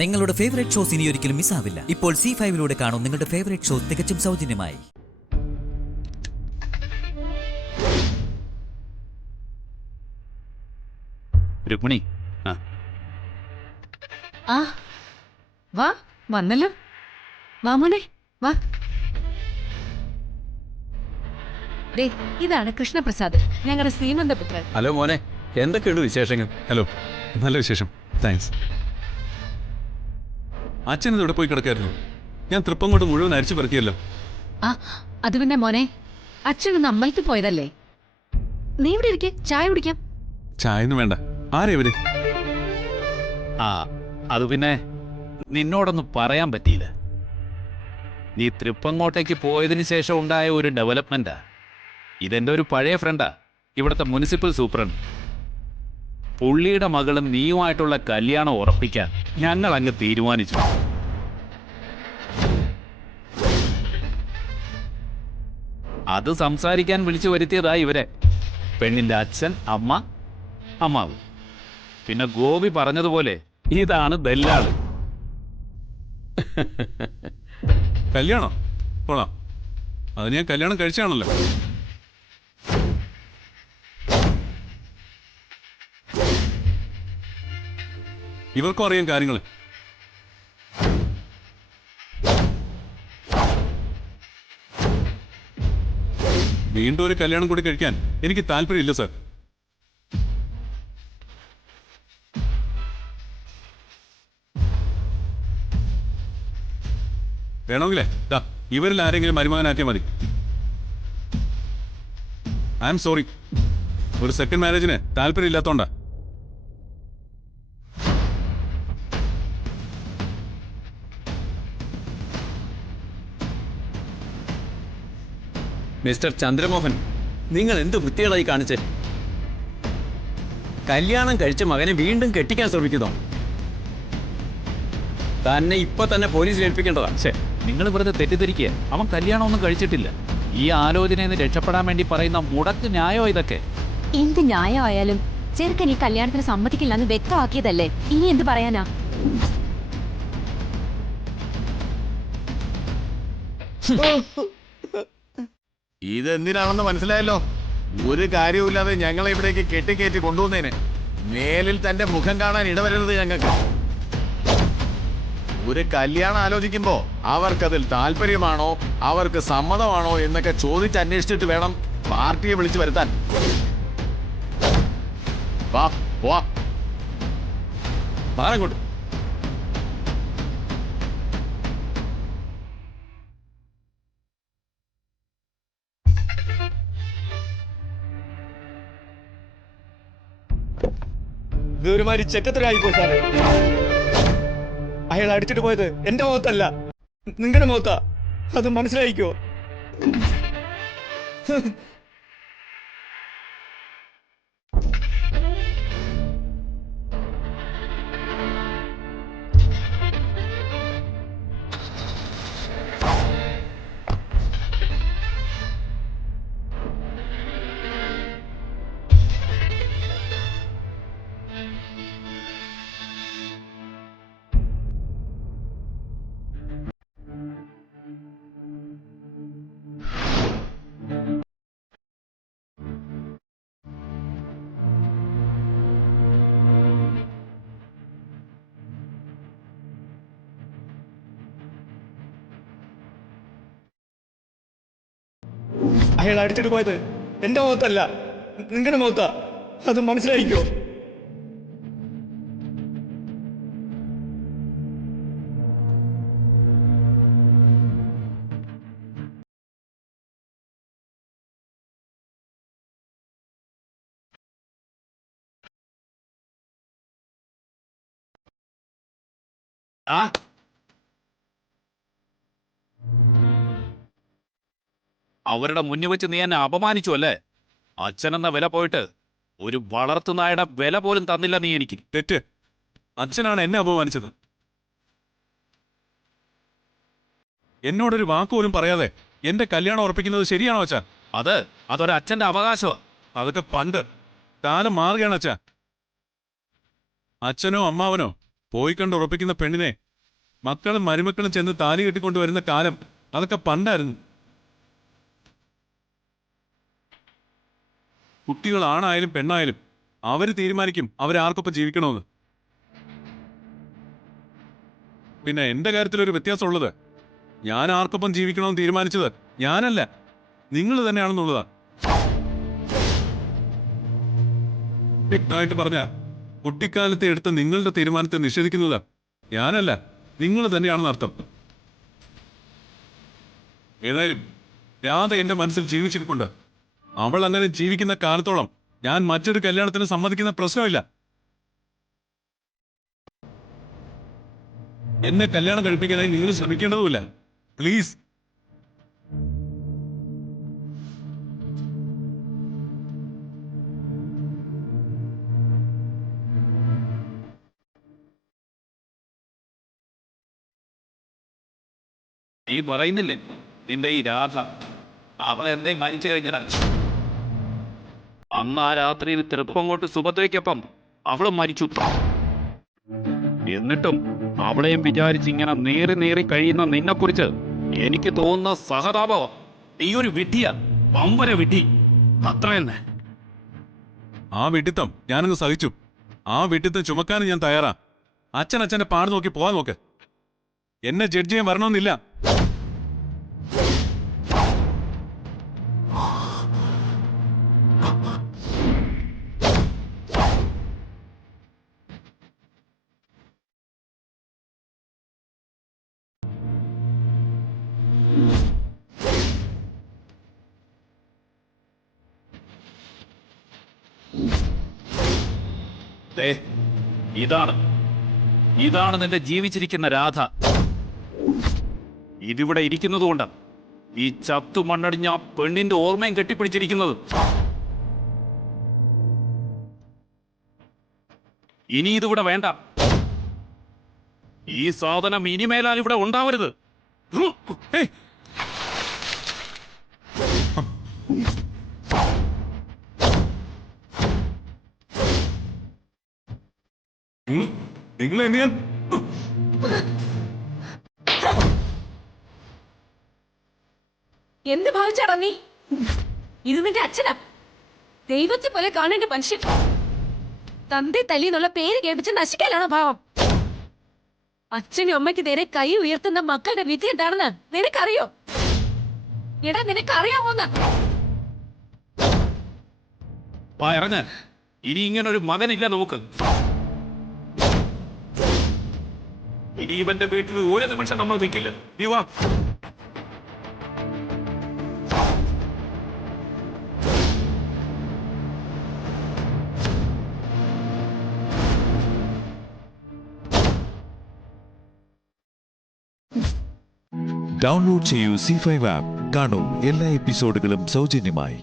നിങ്ങളുടെ favourite shows ഇനി ഒരിക്കലും മിസ്സാവില്ല. ഇപ്പോൾ C5 കാണും നിങ്ങളുടെ ഫേവറേറ്റ് ഷോ തികച്ചും സൗജന്യമായി. രുക്മിണി, വാ വന്നല്ലോ. വാ മോനെ വാ. ഇതാണ് കൃഷ്ണപ്രസാദ്, ഞങ്ങളുടെ ശ്രീമന്ത പുത്രൻ. ഹലോ മോനെ, എന്തൊക്കെയുണ്ട് വിശേഷങ്ങൾ? ഹലോ, നല്ല വിശേഷം, താങ്ക്സ്. അച്ഛൻ ഇവിടെ പോയി കിടക്കായിരുന്നു. ഞാൻ തൃപ്പങ്ങോട്ട് മുഴുവൻ അരിച്ചു പെറുക്കിയല്ലോ. അത് പിന്നെ മോനെ, അച്ഛനൊന്ന് അമ്പലത്തിൽ പോയതല്ലേ. നീ ഇവിടെ ഇരിക്കെ, ചായ കുടിക്കാം. ചായ ഒന്നും വേണ്ട. ആരാ ഇവര്? അത് പിന്നെ നിന്നോടൊന്നും പറയാൻ പറ്റിയില്ല. നീ തൃപ്പങ്ങോട്ടേക്ക് പോയതിന് ശേഷം ഉണ്ടായ ഒരു ഡെവലപ്മെന്റാ. ഇതെന്റെ ഒരു പഴയ ഫ്രണ്ടാ, ഇവിടുത്തെ മുനിസിപ്പൽ സൂപ്രണ്ട്. പുള്ളിയുടെ മകളും നീയുമായിട്ടുള്ള കല്യാണം ഉറപ്പിക്കാൻ ഞങ്ങൾ അങ്ങ് തീരുമാനിച്ചു. അത് സംസാരിക്കാൻ വിളിച്ചു വരുത്തിയതാ ഇവരെ. പെണ്ണിന്റെ അച്ഛൻ, അമ്മ, അമ്മാവ്, പിന്നെ ഗോപി പറഞ്ഞതുപോലെ ഇതാണ് ദല്ലാള്. കല്യാണം കൊള്ളാം. അത് ഞാൻ കല്യാണം കഴിച്ചാണല്ലോ. ഇവർക്കും അറിയാം കാര്യങ്ങൾ. വീണ്ടും ഒരു കല്യാണം കൂടി കഴിക്കാൻ എനിക്ക് താല്പര്യമില്ല സാർ. വേണമെങ്കിലേ ഇവരിൽ ആരെങ്കിലും മരുമകനാക്കിയാൽ മതി. ഐ ആം സോറി, ഒരു സെക്കൻഡ് മാരേജിന് താല്പര്യമില്ലാത്തോണ്ടാ. മിസ്റ്റർ ചന്ദ്രമോഹൻ, നിങ്ങൾ എന്ത് വൃത്തികളായി കാണിച്ചേ? കല്യാണം കഴിച്ച മകനെ വീണ്ടും കെട്ടിക്കാൻ ശ്രമിക്കുന്നോ? തന്നെ ഇപ്പൊ തന്നെ പോലീസിൽ ഏൽപ്പിക്കേണ്ടതാ. നിങ്ങൾ വെറുതെ തെറ്റിദ്ധരിക്കുക. അവൻ കല്യാണമൊന്നും കഴിച്ചിട്ടില്ല. ഈ ആലോചനയിൽ നിന്ന് രക്ഷപ്പെടാൻ വേണ്ടി പറയുന്ന മുടക്ക് ന്യായോ ഇതൊക്കെ? എന്ത് ന്യായമായാലും ചെറുക്കൻ ഈ കല്യാണത്തിന് സമ്മതിക്കില്ലെന്ന് വ്യക്തമാക്കിയതല്ലേ, ഇനി എന്ത് പറയാനാ? ഇതെന്തിനാണെന്ന് മനസ്സിലായല്ലോ. ഒരു കാര്യവുമില്ലാതെ ഞങ്ങളെ ഇവിടേക്ക് കെട്ടിക്കയറ്റി കൊണ്ടുവന്നതിന് മേലിൽ തന്റെ മുഖം കാണാൻ ഇടവരരുത്. ഞങ്ങൾക്ക് ഒരു കല്യാണം ആലോചിക്കുമ്പോ അവർക്കതിൽ താല്പര്യമാണോ, അവർക്ക് സമ്മതമാണോ എന്നൊക്കെ ചോദിച്ചന്വേഷിച്ചിട്ട് വേണം പാർട്ടിയെ വിളിച്ചു വരുത്താൻ. വാ വാ മാറങ്ങോട്ട്. ഒരുമാതിരി ചെറ്റത്തരായിപ്പോയി സാറേ. അയാൾ അടിച്ചിട്ട് പോയത് എന്റെ മുഖത്തല്ല, നിങ്ങളുടെ മുഖത്താ. അത് മനസ്സിലായിക്കോ? അയാൾ അടിച്ചിട്ട് പോയത് എന്റെ മുഖത്തല്ല, നിങ്ങളുടെ മുഖത്താ. അത് മനസ്സിലായിക്കോ? അവരുടെ മുന്നിൽ വെച്ച് നീ എന്നെ അപമാനിച്ചു അല്ലേ? അച്ഛനെന്ന വില പോയിട്ട് ഒരു വളർത്തുനായുടെ വില പോലും തന്നില്ല നീ എനിക്ക്. തെറ്റ്. അച്ഛനാണ് എന്നെ അപമാനിച്ചത്. എന്നോടൊരു വാക്കുപോലും പറയാതെ എന്റെ കല്യാണം ഉറപ്പിക്കുന്നത് ശരിയാണോ അച്ഛാ? അതൊരച്ഛന്റെ അവകാശമാണ്. അതൊക്കെ പണ്ട്. കാലം മാറുകയാണ് അച്ഛാ. അച്ഛനോ അമ്മാവനോ പോയി കണ്ട് ഉറപ്പിക്കുന്ന പെണ്ണിനെ മക്കളും മരുമക്കളും ചെന്ന് താലി കെട്ടിക്കൊണ്ടുവരുന്ന കാലം അതൊക്കെ പണ്ടായിരുന്നു. കുട്ടികളാണായാലും പെണ്ണായാലും അവര് തീരുമാനിക്കും അവരാർക്കൊപ്പം ജീവിക്കണമെന്ന്. പിന്നെ എന്റെ കാര്യത്തിലൊരു വ്യത്യാസമുള്ളത്, ഞാൻ ആർക്കൊപ്പം ജീവിക്കണമെന്ന് തീരുമാനിച്ചത് ഞാനല്ല, നിങ്ങൾ തന്നെയാണെന്നുള്ളതാ. വ്യക്തമായിട്ട് പറഞ്ഞ കുട്ടിക്കാലത്തെ എടുത്ത നിങ്ങളുടെ തീരുമാനത്തെ നിഷേധിക്കുന്നത് ഞാനല്ല, നിങ്ങൾ തന്നെയാണെന്ന് അർത്ഥം. ഏതായാലും രാധ എന്റെ മനസ്സിൽ ജീവിച്ചിരിപ്പുണ്ട്. അവൾ അങ്ങനെ ജീവിക്കുന്ന കാലത്തോളം ഞാൻ മറ്റൊരു കല്യാണത്തിന് സമ്മതിക്കുന്ന പ്രശ്നമില്ല. എന്നെ കല്യാണം കഴിപ്പിക്കാനായി നിങ്ങൾ ശ്രമിക്കേണ്ടതുമില്ല. പ്ലീസ്. നീ പറയുന്നില്ലേ നിന്റെ ഈ രാധ അവൾ എന്തേ മരിച്ചു കഴിഞ്ഞാൽ അന്ന് ആ രാത്രിയിൽ തൃപ്പങ്ങോട്ട് സുഭദ്രയ്ക്കൊപ്പം അവള് മരിച്ചു. എന്നിട്ടും അവളെയും വിചാരിച്ച് ഇങ്ങനെ നേറി കഴിയുന്ന നിന്നെക്കുറിച്ച് എനിക്ക് തോന്നുന്ന സഹതാപം ഈ ഒരു വിഡ്ഢിയ, വമ്പര വിഡ്ഢി, അത്ര തന്നെ. ആ വിഡിത്തം ഞാനങ്ങ് സഹിച്ചു. ആ വിഡിത്തം ചുമക്കാനും ഞാൻ തയ്യാറാ. അച്ഛൻ്റെ പാട് നോക്കി പോവാൻ നോക്ക്. എന്നെ ജഡ്ജ് ചെയ്യാൻ വരണമെന്നില്ല. ഇതാണ് നിന്റെ ജീവിച്ചിരിക്കുന്ന രാധ. ഇതിവിടെ ഇരിക്കുന്നതുകൊണ്ട് ഈ ചത്തു മണ്ണടിഞ്ഞ ആ പെണ്ണിന്റെ ഓർമ്മയും കെട്ടിപ്പിടിച്ചിരിക്കുന്നത്. ഇനി ഇതിവിടെ വേണ്ട. ഈ സാധനം ഇനിമേലാൽ ഇവിടെ ഉണ്ടാവരുത്. നിങ്ങൾ എന്നെ എന്ത് ഭാവിച്ചാടാ നീ? ഇത് നിന്റെ അച്ഛനാ, ദൈവത്തെ പോലെ കാണേണ്ട മനുഷ്യൻ. തന്റെ തല്ലി എന്നുള്ള പേര് കേൾപ്പിച്ച് നശിക്കാനാണോ ഭാവം? അച്ഛനും അമ്മയ്ക്ക് നേരെ കൈ ഉയർത്തുന്ന മക്കളുടെ വിധി എന്താണെന്ന് നിനക്കറിയോ? എടാ, നിനക്കറിയാമോന്ന്? പറഞ്ഞ ഇനി ഇങ്ങനൊരു മകനില്ല നമുക്ക്. ഇനി ഇവന്റെ വീട്ടിൽ ഒരു നിമിഷം നമ്മൾ നിൽക്കില്ല. നീ വാ. ഡൗൺലോഡ് ചെയ്യൂ C5 ആപ്പ്. കാണൂ എല്ലാ എപ്പിസോഡുകളും സൗജന്യമായി.